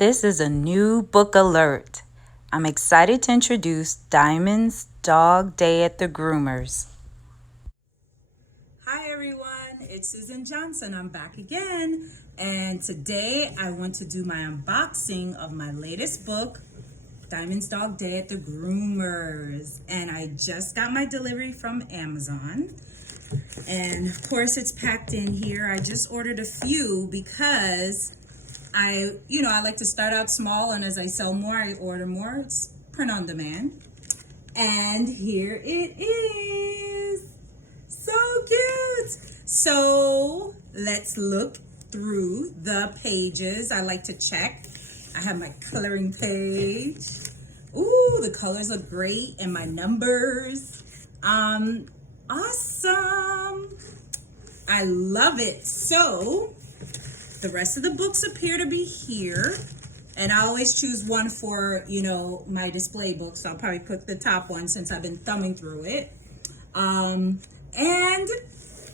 This is a new book alert. I'm excited to introduce Diamond's Dog Day at the Groomers. Hi everyone, it's Susan Johnson. I'm back again, and today I want to do my unboxing of my latest book, Diamond's Dog Day at the Groomers. And I just got my delivery from Amazon. And of course it's packed in here. I just ordered a few because I like to start out small, and as I sell more, I order more. It's print on demand. And here it is. So cute. So let's look through the pages. I like to check. I have my coloring page. Ooh, the colors look great, and my numbers. Awesome. I love it. So the rest of the books appear to be here, and I always choose one for, my display book. So I'll probably pick the top one since I've been thumbing through it. And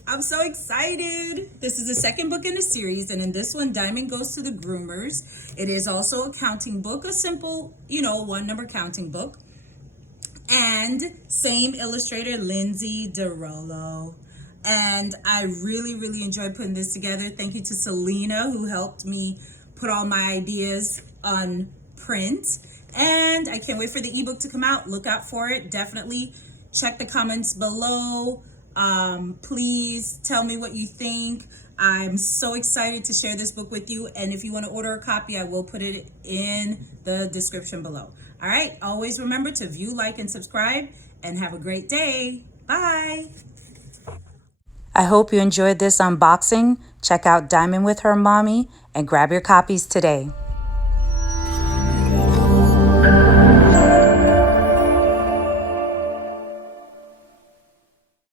I'm so excited. This is the second book in the series, and in this one, Diamond goes to the groomers. It is also a counting book, a simple, one-number counting book. And same illustrator, Lindsay DeRollo. And I really, really enjoyed putting this together. Thank you to Selena, who helped me put all my ideas on print. And I can't wait for the ebook to come out. Look out for it. Definitely check the comments below. Please tell me what you think. I'm so excited to share this book with you. And if you want to order a copy, I will put it in the description below. All right. Always remember to view, like, and subscribe. And have a great day. Bye. I hope you enjoyed this unboxing. Check out Diamond with Her Mommy and grab your copies today.